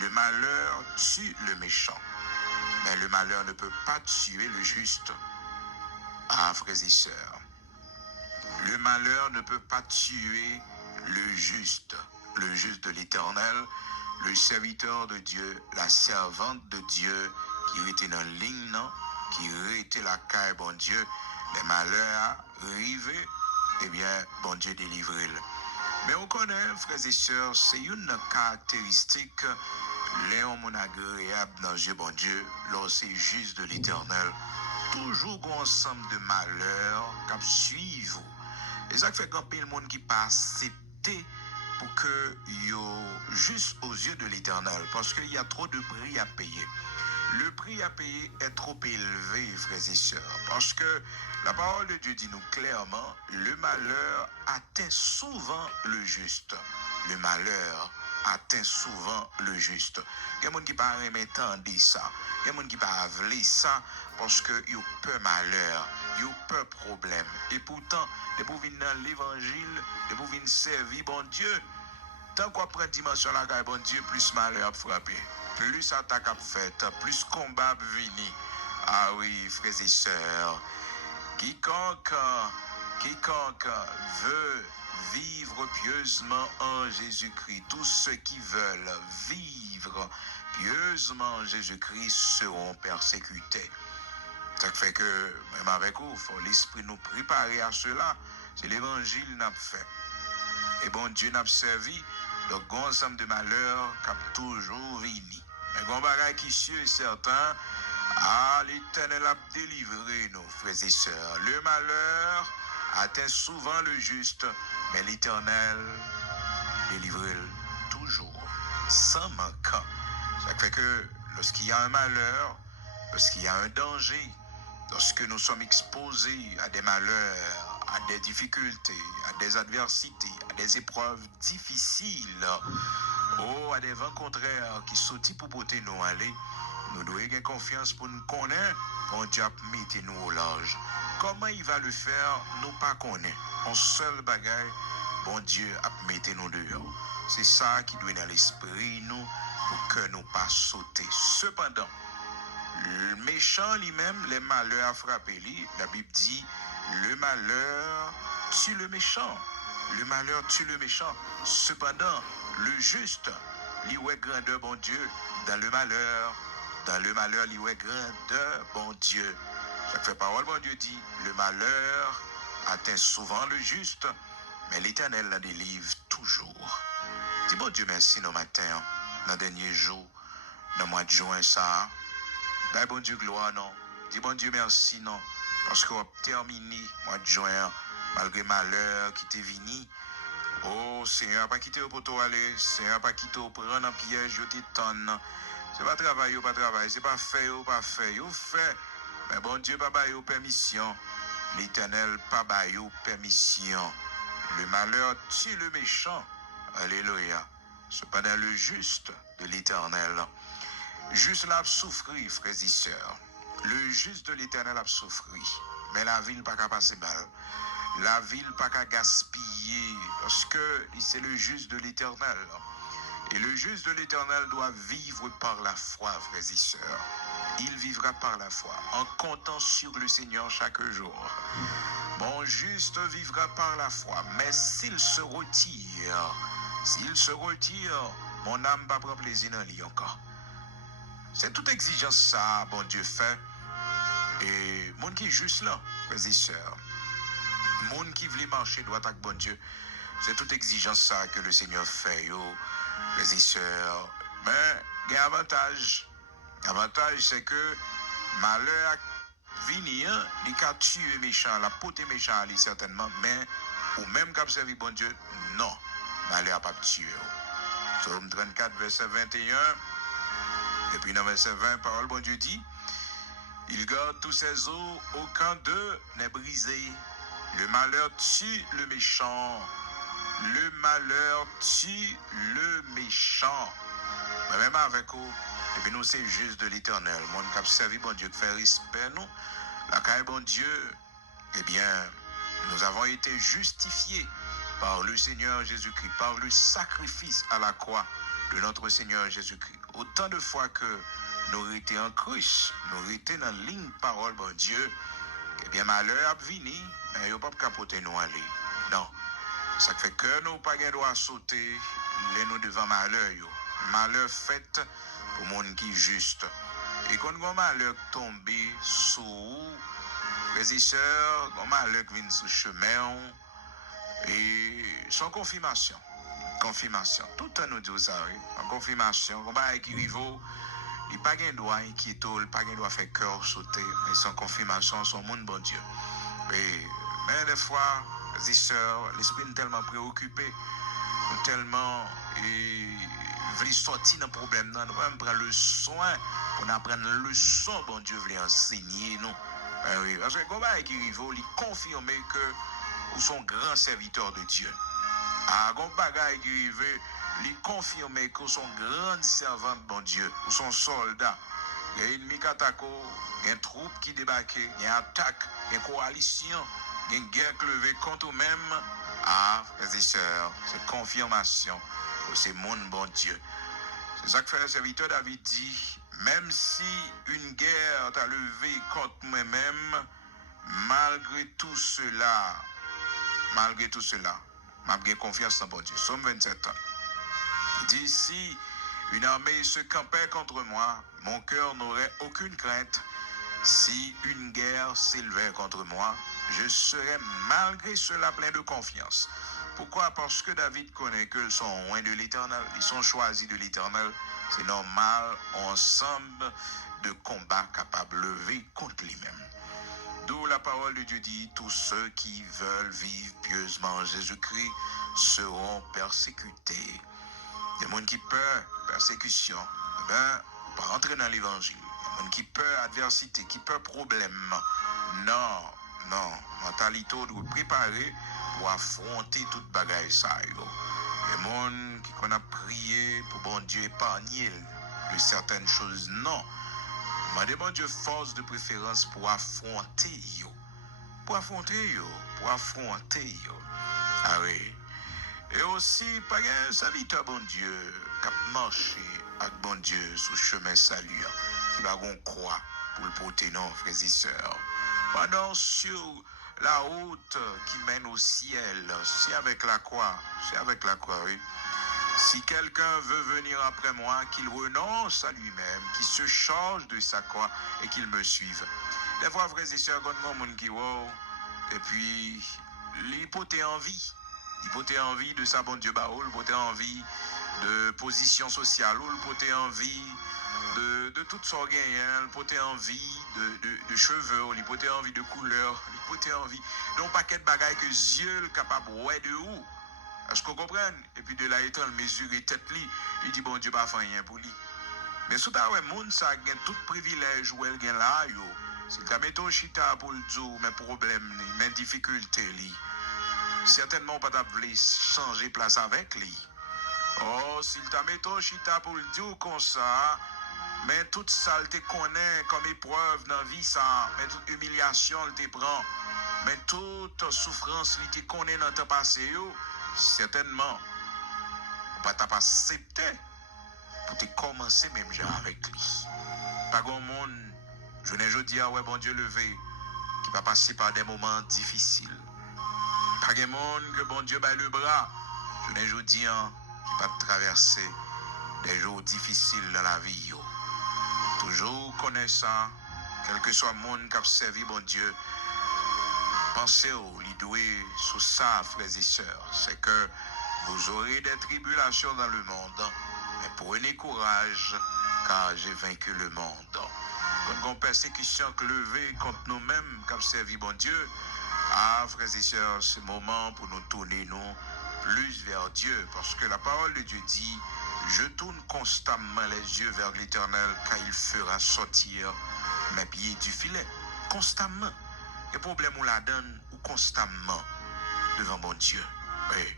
le malheur tue le méchant, mais le malheur ne peut pas tuer le juste. Ah, frères et sœurs, le malheur ne peut pas tuer le juste de l'Éternel, le serviteur de Dieu, la servante de Dieu qui était dans la ligne, qui était la caille, bon Dieu, les malheurs arrivés, eh bien, bon Dieu délivré. Mais on connaît, frères et sœurs, c'est une caractéristique, l'homme agréable dans Dieu, bon Dieu, lorsque juste de l'Éternel, toujours un ensemble de malheurs qui suivent. Et ça fait qu'il y a le monde qui pas accepté pour que yo juste aux yeux de l'Éternel, parce qu'il y a trop de prix à payer. Le prix à payer est trop élevé, frères et sœurs, parce que la parole de Dieu dit nous clairement, le malheur atteint souvent le juste. Le malheur atteint souvent le juste. Il y a des gens qui ne pas entendre ça. Il y a des gens qui ne pas avler ça parce qu'ils ont peur malheur, ils ont peur problème. Et pourtant, de pour venir dans l'évangile, de pour venir servir bon Dieu, tant qu'on prend dimension la bon Dieu, plus malheur à frapper, plus attaque à faire, plus combat à venir. Ah oui, frères et sœurs, quiconque veut vivre pieusement en Jésus-Christ, tous ceux qui veulent vivre pieusement en Jésus-Christ seront persécutés. Ça fait que, même avec vous, il faut l'esprit nous préparer à cela. C'est l'évangile n'a fait. Et bon Dieu n'a servi, donc un ensemble de malheurs qui a toujours venu. Mais un bagage qui est sûr et certain, l'Éternel a délivré nos frères et sœurs. Le malheur atteint souvent le juste, mais l'Éternel délivre toujours, sans manquant. Ça fait que lorsqu'il y a un malheur, lorsqu'il y a un danger, lorsque nous sommes exposés à des malheurs, à des difficultés, à des adversités, à des épreuves difficiles, à des vents contraires qui sautent pour porter nous aller, nous devons avoir confiance pour nous connaître, bon Dieu mettez nous au large. Comment il va le faire, nous pas connaître. En seul bagaille, bon Dieu mettez nous dehors. C'est ça qui doit dans l'esprit nous pour que nous pas sauter. Cependant, le méchant lui-même, les malheurs à frapper lui, la Bible dit, le malheur tue le méchant. Le malheur tue le méchant. Cependant, le juste, lui est grandeur, bon Dieu, dans le malheur, lui est grandeur, bon Dieu. Chaque fois, parole, bon Dieu dit, le malheur atteint souvent le juste, mais l'Éternel la délivre toujours. Dis bon Dieu merci nos matins, dans le dernier jour, dans le mois de juin, ça. Ben bon Dieu gloire, non. Dis bon Dieu merci, non. Parce qu'on a terminé le mois de juin, malgré malheur qui t'est venu. Oh, Seigneur, pas quitter pour toi aller. Seigneur, pas quitter pour prendre un piège, je t'étonne. C'est pas travail, pas travail. C'est pas fait, pas fait. Vous fait. Mais bon Dieu, pas bailler permission. L'Éternel, pas bailler permission. Le malheur tue le méchant. Alléluia. Cependant, le juste de l'Éternel. Juste là, souffrir, frères et sœurs. Le juste de l'Éternel a souffert. Mais la ville pas qu'à passer mal. La ville pas qu'à gaspiller. Parce que c'est le juste de l'Éternel. Et le juste de l'Éternel doit vivre par la foi, frères et sœurs. Il vivra par la foi, en comptant sur le Seigneur chaque jour. Mon juste vivra par la foi. Mais s'il se retire, mon âme va prendre plaisir dans lui encore. C'est toute exigence ça, bon Dieu fait. Et monde qui est juste là, frères et sœurs. Monde qui veut marcher droit avec bon Dieu. C'est toute exigence ça que le Seigneur fait, frères et sœurs. Mais il y a un avantage. L'avantage, c'est que malheur venir, il a tué méchant, la poté méchant, certainement, mais ou même qu'à servir bon Dieu, non, malheur n'a pas tué. Psaume 34, verset 21. Et puis dans verset 20, parole bon Dieu dit, il garde tous ses os, aucun d'eux n'est brisé. Le malheur tue le méchant. Le malheur tue le méchant. Mais même avec vous, et puis nous c'est juste de l'Éternel. Mon qui a servi bon Dieu, qui fait respect nous. La caille bon Dieu, eh bien, nous avons été justifiés par le Seigneur Jésus-Christ, par le sacrifice à la croix de notre Seigneur Jésus-Christ. autant de fois que nous étions en Christ, nous étions dans la ligne parole, bon Dieu, eh bien, malheur a venu, mais il n'y a pas de capoter nous aller. Non. Ça fait que nous pas de droit sauter, les nous devant malheur. Malheur fait pour monde qui est juste. Et quand on malheur tombé sous les sœurs, on malheur vient sur chemin et sans confirmation. Confirmation. Tout le temps nous dit ça, oui. En confirmation, on va qui rivo, il pas de droit inquiéter, il pas de droit faire cœur sauter, mais sans confirmation, son monde bon Dieu. Mais des fois, les sœurs, l'esprit est tellement préoccupé, tellement veut sortir dans le problème, nous allons prendre le soin pour apprendre le leçon, bon Dieu veut enseigner nous. Oui, parce que quand qui arrive, il confirme que nous sommes grands serviteurs de Dieu. Quand bagaille qui arrive, il confirme que nous sommes grands servants de bon Dieu, nous sommes soldats. Il y a une mikatako, il y a une troupe qui débarque, il y a une attaque, il y a une coalition, il y a une guerre levée contre nous-mêmes. Frères et sœurs, c'est confirmation que c'est mon bon Dieu. C'est ça que fait le serviteur David dit, même si une guerre t'a levé contre moi-même, malgré tout cela, m'a bien confiance en bon Dieu. Somme 27 ans. Il dit, si une armée se campait contre moi, mon cœur n'aurait aucune crainte. Si une guerre s'élevait contre moi, je serais malgré cela plein de confiance. Pourquoi? Parce que David connaît qu'ils sont loin de l'Éternel, ils sont choisis de l'Éternel. C'est normal, ensemble de combats capables de lever contre lui-même. D'où la parole de Dieu dit, tous ceux qui veulent vivre pieusement en Jésus-Christ seront persécutés. Il y a des gens qui peur persécution, pas rentrer dans l'évangile. Il y a des gens qui peur adversité, qui peur problème. Non, mentalité doit préparer pour affronter toute bagaille ça. Il y a des gens qui connaissent prier pour bon Dieu épargner de certaines choses. Non. Demandez bon Dieu force de préférence pour affronter yo. Pour affronter. Ah oui. Et aussi, pas un serviteur bon Dieu qui a marché avec bon Dieu sur le chemin salut, qui va croix pour le porter, non, frères et sœurs. Pendant sur la route qui mène au ciel, c'est avec la croix, oui. Si quelqu'un veut venir après moi, qu'il renonce à lui-même, qu'il se charge de sa croix et qu'il me suive. Des fois, frères et sœurs, quand on qui et puis, l'hypothèse envie de sa bon Dieu, l'hypothèse envie de position sociale, l'hypothèse envie de toutes sortes de gains, l'hypothèse envie de cheveux, l'hypothèse envie de couleur, l'hypothèse envie d'un paquet de bagailles que Dieu est capable de où. Est-ce qu'on comprend? Et puis de là, il mesure et tête li, il dit bon Dieu pas faire rien pour lui. Mais sous ta moun ça gagne tout privilège ou elle gagne là yo. Si tu mets ton chita pour le dire mes problèmes, mes difficultés li. Certainement pas ta voulu changer place avec lui. Oh, s'il t'a mis ton chita pour le dire comme ça, mais toute ça te connaît comme épreuve dans la vie ça, mais toute humiliation te prend, mais toute souffrance te connaît dans ton passé yo. Certainement, on va t'accepter pour te commencer même genre avec lui. Pas grand monde, je ne dis ouais bon Dieu levé, qui va passer par des moments difficiles. Pas grand monde que bon Dieu bat le bras, je ne dis qui va traverser des jours difficiles dans la vie. Yo. Toujours connaissant, quel que soit le monde qui a servi bon Dieu. Pensez au lidoué sous ça, frères et sœurs, c'est que vous aurez des tribulations dans le monde, mais prenez courage, car j'ai vaincu le monde. Quand on persécution levée contre nous-mêmes, qui servi bon Dieu, frères et sœurs, c'est le moment pour nous tourner nous plus vers Dieu, parce que la parole de Dieu dit, je tourne constamment les yeux vers l'Éternel, car il fera sortir mes pieds du filet, constamment. Les problèmes on la donne ou constamment devant mon Dieu. Oui,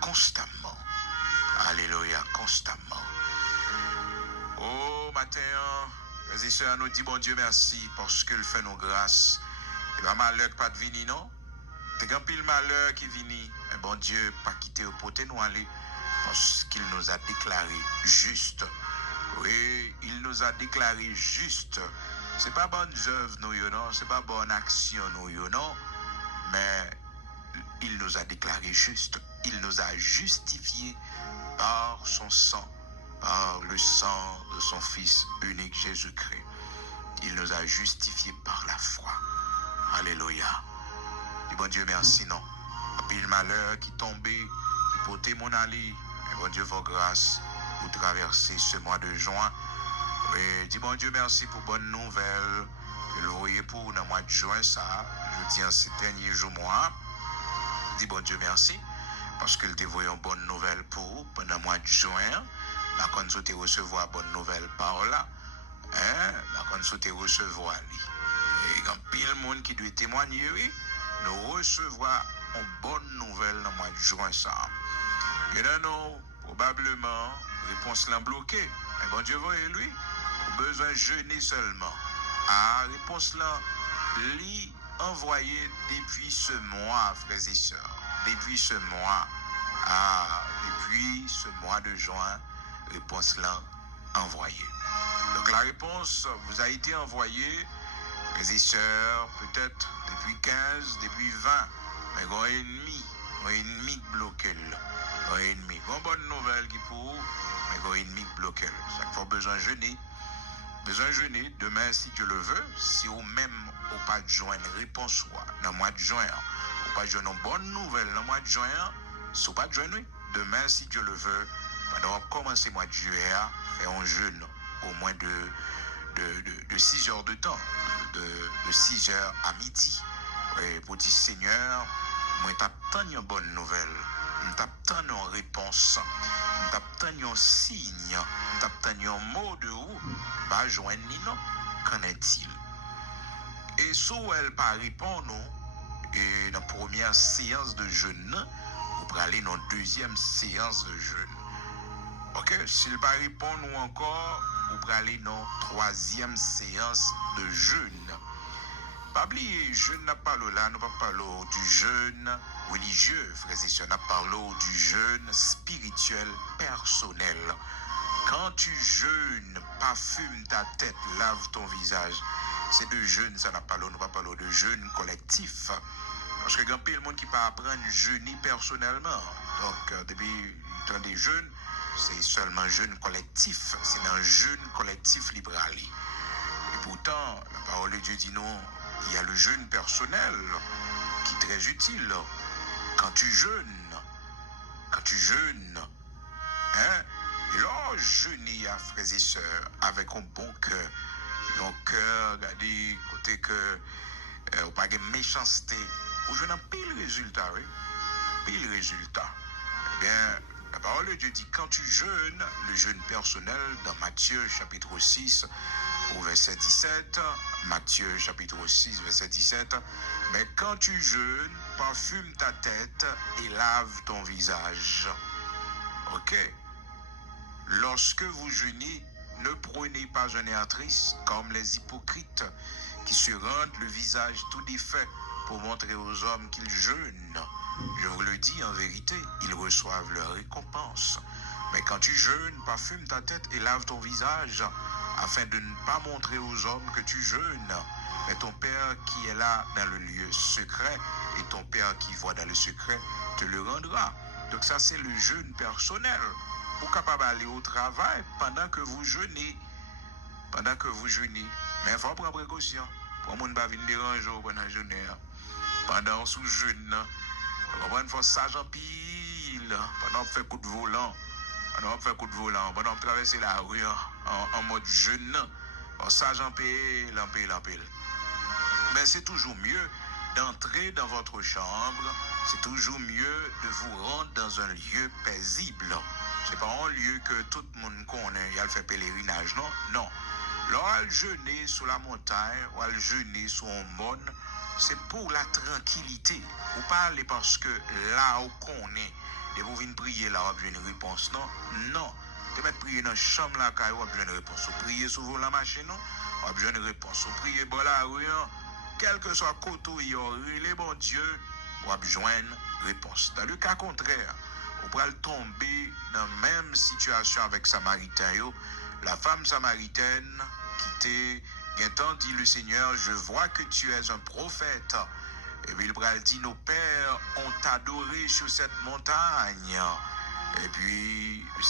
constamment. Alléluia, constamment. Oh, matin, les sœurs nous dit bon Dieu merci parce qu'il fait nos grâces. Et bien malheur pas de vini, non? C'est grand pile malheur qui vini. Mais bon Dieu pas quitté au poté nous aller parce qu'il nous a déclaré juste. Oui, il nous a déclaré juste. C'est pas bonne œuvre, nous, non, c'est pas bonne action, nous, non, mais il nous a déclaré juste. Il nous a justifiés par son sang, par le sang de son Fils unique Jésus-Christ. Il nous a justifiés par la foi. Alléluia. Et bon Dieu, merci, non. Puis le malheur qui tombait, qui portait mon allée. Et bon Dieu, vos grâces pour traverser ce mois de juin. Et dis bon Dieu, merci pour bonne nouvelle. Que le voyez pour le mois de juin, ça. Je dis en ces derniers jours, mois. Dis bon Dieu, merci. Parce que te voyons bonne nouvelle pour pendant le mois de juin. Par contre, tu recevoir bonne nouvelle par là. Par contre, tu recevoir lui. Et quand pile le monde qui doit témoigner, oui, nous recevoir une bonne nouvelle dans le mois de juin, ça. Et là, nous, probablement, réponse l'a bloqué. Mais bon Dieu, voyez lui, besoin de jeûner seulement. Réponse là, lui envoyé depuis ce mois, frères et sœurs. Depuis ce mois, depuis ce mois de juin, réponse là envoyée. Donc la réponse vous a été envoyée, frères et sœurs, peut-être depuis 15, depuis 20, mais un ennemi bloqué là. Un ennemi. Une bonne nouvelle qui pour, mais un ennemi bloqué. Ça fait besoin de jeûner. Besoin de jeûner demain si Dieu le veut. Si ou même ou pas de joindre une réponse dans le mois de juin, ou pas de joindre une bonne nouvelle dans le mois de juin, si ou pas de joindre demain si Dieu le veut, pendant commencer le mois de juillet, faire un jeûne au moins de 6 heures de temps, de 6 heures à midi. Et pour dire Seigneur, moi t'attends une bonne nouvelle. T'attends une réponse, t'attends un signe, t'attends un mot de où, bah joindre non, qu'en est-il? Et si elle pas répondre, et dans la première séance de jeûne, vous pourrez aller dans la deuxième séance de jeûne. Ok, s'il pas répondre ou encore, vous pourrez aller dans la troisième séance de jeûne. Pas oublier, jeûne n'a pas là, nous pas parler du jeûne religieux, frères et sœurs, nous parlons du jeûne spirituel personnel. Quand tu jeûnes, parfume ta tête, lave ton visage. C'est de jeûne, ça n'a pas nous pas parler de jeûne collectif. Parce que il y a plein de monde qui peut apprendre à jeûner personnellement. Donc, depuis le temps des jeûnes, c'est seulement jeûne collectif. C'est un jeûne collectif libéral. Et pourtant, la parole de Dieu dit non. Il y a le jeûne personnel qui est très utile. Quand tu jeûnes, et là, jeûner, frères et sœurs, avec un bon cœur. Donc, regardez, côté que, pas de méchanceté, ou je n'ai pas le résultat, oui. Pas le résultat. Eh bien, la parole de Dieu dit, quand tu jeûnes, le jeûne personnel, dans Matthieu chapitre 6, au verset 17, Matthieu chapitre 6, verset 17, mais quand tu jeûnes, parfume ta tête et lave ton visage. Ok? Lorsque vous jeûnez, ne prenez pas un air triste comme les hypocrites qui se rendent le visage tout défait pour montrer aux hommes qu'ils jeûnent. Je vous le dis en vérité, ils reçoivent leur récompense. Mais quand tu jeûnes, parfume ta tête et lave ton visage, afin de ne pas montrer aux hommes que tu jeûnes. Mais ton Père qui est là dans le lieu secret, et ton Père qui voit dans le secret, te le rendra. Donc ça, c'est le jeûne personnel. Vous êtes capable d'aller au travail pendant que vous jeûnez. Pendant que vous jeûnez. Mais il faut prendre précaution. Pour ne pas venir déranger pendant la journée. Pendant sous jeûne. Il faut sage en pile. Pendant qu'on fait coup de volant. Pendant qu'on traverse la rue en mode jeûne. Sage en pile. Mais c'est toujours mieux d'entrer dans votre chambre. C'est toujours mieux de vous rendre dans un lieu paisible. C'est pas un lieu que tout le monde connaît, il a fait pèlerinage, non? Non. Là, elle jeûner sur la montagne, ou elle jeûner sur un monde, c'est pour la tranquillité. Vous parlez parce que là où qu'on est, et vous venez prier là, vous avez une réponse, non? Non. Vous mettez prier dans la chambre là, vous avez une réponse. Vous priez sur la machine, non? Vous avez une réponse. Vous priez dans la rue, quel que soit le côté où il y a les bons dieux, vous avez une réponse. Dans le cas contraire, vous pourrez tomber dans la même situation avec Samaritain. la femme samaritaine qui dit le Seigneur, je vois que tu es un prophète. Et puis il dit, nos pères ont adoré sur cette montagne. Et puis le Seigneur